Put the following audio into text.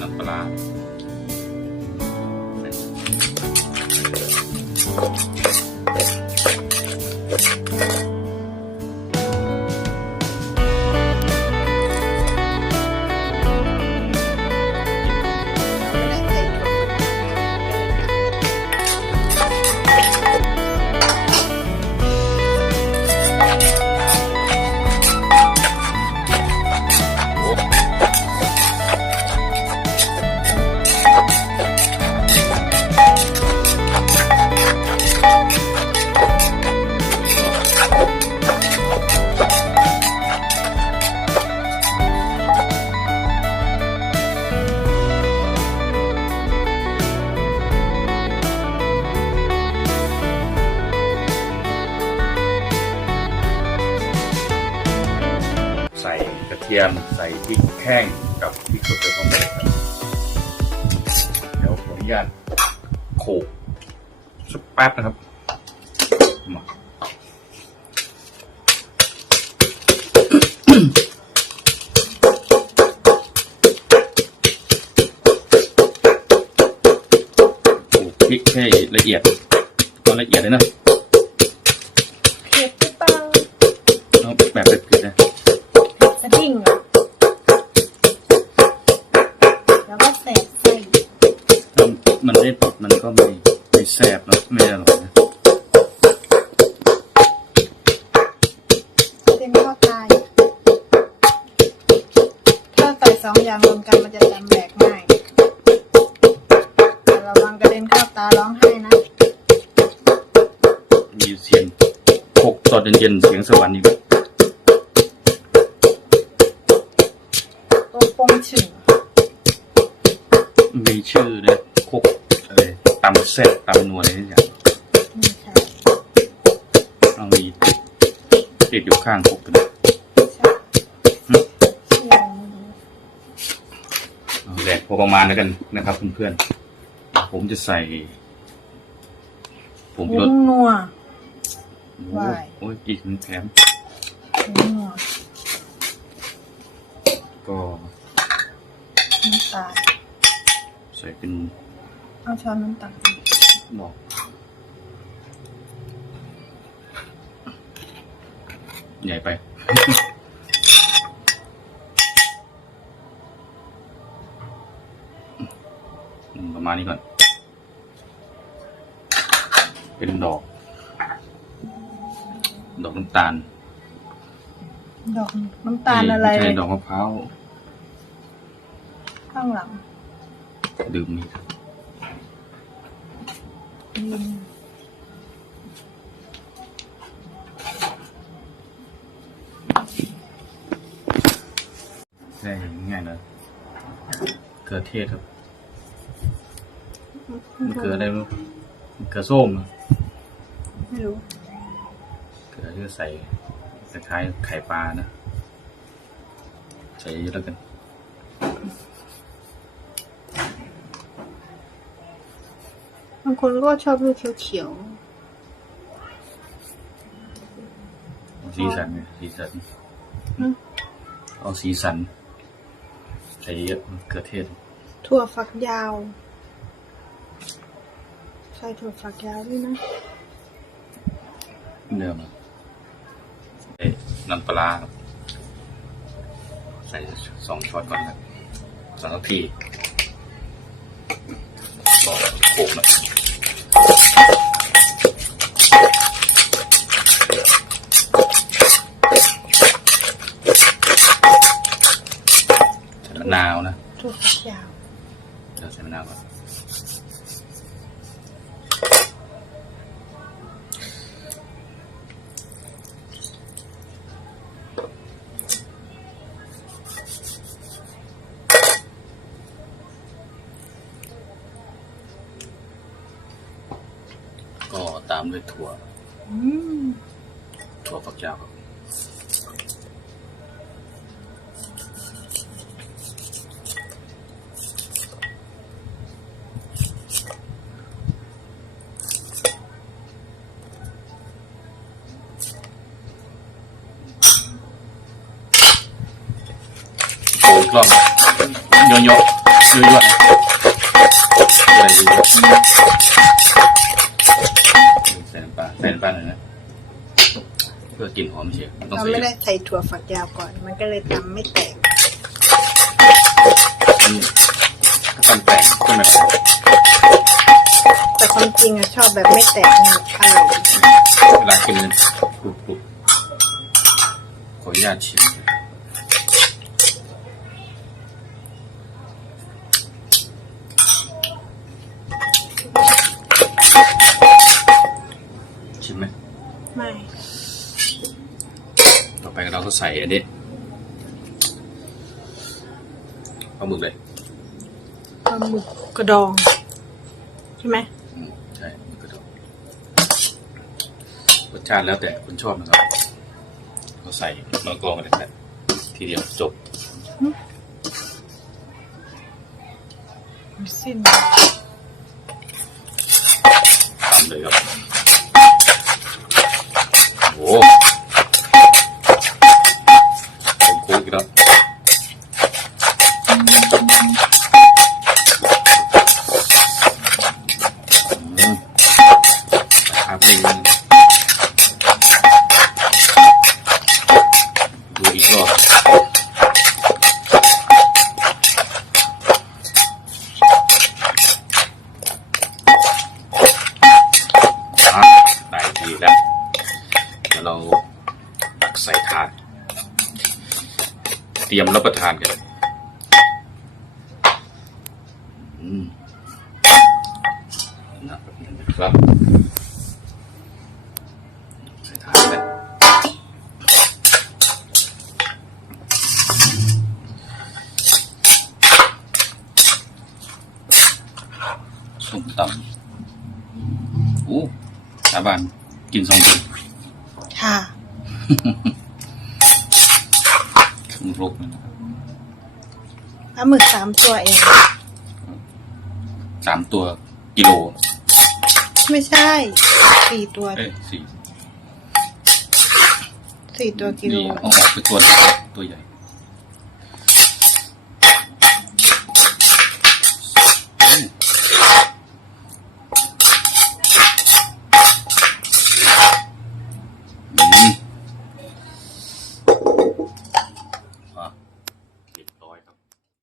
น้ำปลา เทียมใส่พริกแห้งกับพริกสดไปพร้อมกันเลยครับเดี๋ยวขออนุญาตโขลกสักแป๊บนะครับมาพริกให้ละเอียดก็ละเอียดเลยนะ มันไม่เผ็ดมันก็ไม่ไม่แซ่บนะไม่อร่อยนะเป็นข้าวตายถ้าใส่สองอย่างรวมกันมันจะจำแหลกง่ายแต่ระวังกระเด็นเข้าวตาร้องไห้นะมีเสียงโคกตอนเย็นๆเสียงสวรรค์อีกตัวปงฉึ่งมีชื่อเลยโคก แซ่บตำนัวอะไรนี่อย่างไม่ใช่ต้องมีติดติดอยู่ข้างโคกกันใช่เชี่ยวไม่รู้เอาแหลกพอประมาณแล้วกันนะครับเพื่อนๆ ผมจะใส่ ผมวุ้รสงนัวโอ้วายโอ้ยอีกหนึ่งแถมวุ้งนัวก็น้ำตาลใส่เป็น เอาช้อนน้ำตาลดอกใหญ่ไปอืมประมาณนี้ก่อน เป็นดอก ดอกน้ำตาล ดอกน้ำตาลอะไรม่ใช่ดอกมะพร้าว ข้างหลัง ดื่มนี่อืม ใช่ง่ายๆนะเกลือเทศครับ มันเกลืออะไรไม่รู้มันเกลือส้มอะไม่รู้เกลือที่ใส่คล้ายๆไข่ปลานะ ใส่เยอะแล้วกัน บางคนก็ชอบลูกเขียวเอาสีสันไงสีสัน ๆอืมเอาสีสันใส่เยอะเกลือเทศ ถั่วฝักยาว ใส่ถั่วฝักยาวด้วยนะ เนื้อมาเอ้น้ำปลาร้าครับใส่สองช้อนก่อนนะสองนาทีบอกโขกหน่อยใส่ มะนาวนะ ถั่วฝักยาว เดี๋ยวใส่มะนาวก่อน ก็ตามด้วยถั่วอืมถั่วฝักยาวครับโอ้ยกล้องโยโย่ยั่วยั่วอะไรยั่วยั่ว ใส่น้ำปลาใส่น้ำปลาหน่อยนะเพื่อกลิ่นหอมเชียวต้องเราใส่ไม่ได้ใส่ถั่วฝักยาวก่อน มันก็เลยทำไม่แตกอืมตอนแตกก็ไม่แตกแต่ความจริงอะชอบแบบไม่แตกนี่อร่อยเวลากินมันกรุบกรุบขออนุญาตชิมชิมไหม ไม่ ต่อไป เราก็ใส่อันนี้ปลาหมึกเลยปลาหมึกกระดอง ใช่ไหมอืมใช่หมึกกระดองรสชาติแล้วแต่คนชอบนะครับเราใส่มะละกอมาเลยนะทีเดียวจบมีเส้นตามเลยครับ รียมรับประทานกันอืมนะครับใส่ถาดเลยส้มตำโอ้สาบานกินสองคนค่ะครึ่งรกเลยนะครับปลาหมึกสามตัวเอง สามตัวกิโลไม่ใช่สี่ตัวเอ้ยสี่สี่ตัวกิโลนี่เอาออกไปตัวตัวใหญ่